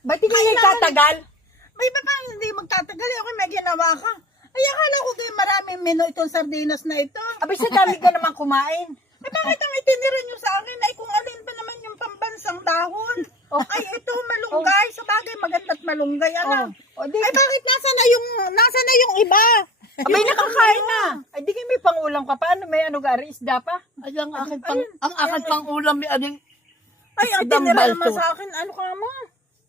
Ba't hindi nagtatagal? May ba pa hindi magtatagal? Ako may ginawa ka. Ay, akala ko kayo maraming menu itong sardinas na ito. Abay, sa dami ka naman kumain. Ay, bakit ang itinira nyo sa akin? Ay, kung alin pa naman yung pambansang dahon. Oh. Ay, ito, malunggay. Sa bagay, maganda't malunggay. Ano? Oh, di, Ay, bakit nasa na yung iba? abay, nakakain na. Ay, di kayo may pangulam ka. Paano may ano gari, isda pa? Ay, ang akin pang ulam ni aning Ay, ang isdang tinira naman balsot. sa akin. Ano ka mo?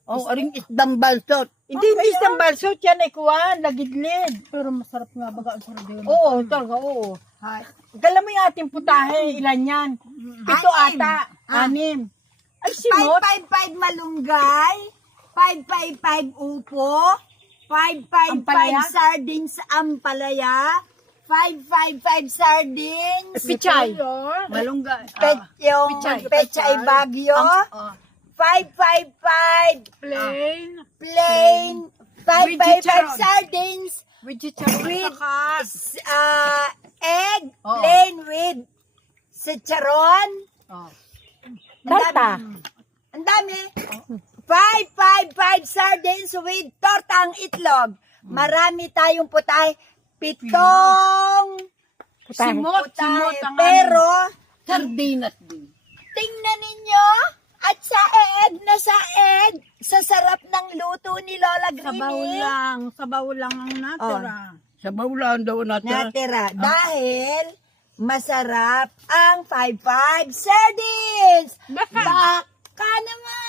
Oh, aring isdang balsot. Hindi, hindi isang balsot yan ay kuwan, nagidlid. Pero masarap nga baga ang sardinas. Oo, talaga, oo. Ay, Kala mo yung ating putahe, ilan yan? 7 ata, 6. Ay, simot. 555 malunggay, 555 upo, 555 Ampalaya? sardines ampalaya, 555 sardines, Pichay. Malunggay. yung pechay bagyo, 555 plain. plain, 555 chicharon. sardines With chicharon. with egg, plain with chicharon. Tarta. Ang dami. 555 sardines with tortang itlog. Marami tayong putahe. 7 Simot. putahe. Pero, Sardinas din. tingnan ninyo, at saed, sa sarap ng luto ni Lola Grini. Sabaw lang ang natira. Sa baulan daw natin. Natira. Dahil, masarap ang 55 sardines. Baka naman.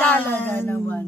Talaga naman.